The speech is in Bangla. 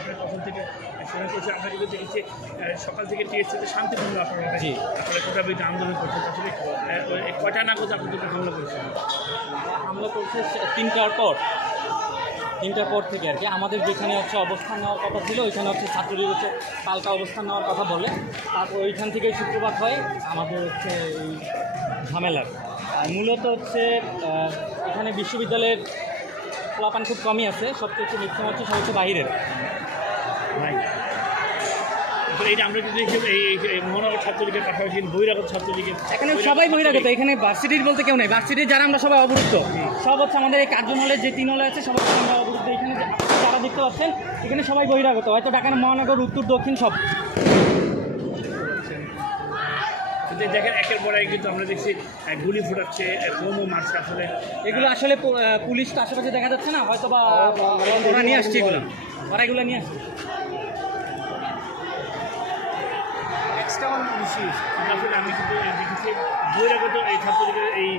আপনার কখন থেকে শুরু করছে আমরা কিন্তু দেখেছি সকাল থেকে টিএসসিতে শান্তিপূর্ণ আপনারা কোটা বিরুদ্ধে আন্দোলন করছেন। আসলে কয়টা নাগাদ আপনাদেরকে হামলা করেছেন? হামলা করছে তিনটার পর। তিনটার পর থেকে আর কি। আমাদের যেখানে হচ্ছে অবস্থান নেওয়ার কথা ছিল ওইখানে হচ্ছে ছাত্রলীগ হচ্ছে পাল্টা অবস্থান নেওয়ার কথা বলে। তারপর ওইখান থেকে সূত্রপাত হয় আমাদের হচ্ছে এই ঝামেলার। আর মূলত হচ্ছে এখানে বিশ্ববিদ্যালয়ের পোলাপান খুব কমই আছে সবচেয়ে হচ্ছে ম্যাক্সিমাম হচ্ছে সব হচ্ছে বাইরের ভাই এইটা আমরা যদি এই মহানগর ছাত্রলীগের পাশাপাশি বহিরাগত ছাত্রলীগের এখানে সবাই বহিরাগত এখানে ভার্সিটির বলতে কেউ নেই। ভার্সিটির যারা আমরা সবাই অবরুদ্ধ। সব হচ্ছে আমাদের এই কার্জন হলে যে তিন হলে আছে সবাই আমরা অবরুদ্ধ। এখানে যারা দেখতে পাচ্ছেন এখানে সবাই বহিরাগত। হয়তো ঢাকা মহানগর উত্তর দক্ষিণ সব। কিন্তু দেখেন একের পর এক কিন্তু আমরা দেখছি গুলি ফুটাচ্ছে বোমো বোমও মারছে আসলে। এগুলো আসলে পুলিশ তো আশেপাশে দেখা যাচ্ছে না হয়তো বা ওরা নিয়ে আসছে এগুলো। ওরা এগুলো নিয়ে আসছে। আমি কিন্তু দেখেছি বহিরাগত এই ছাত্রদের এই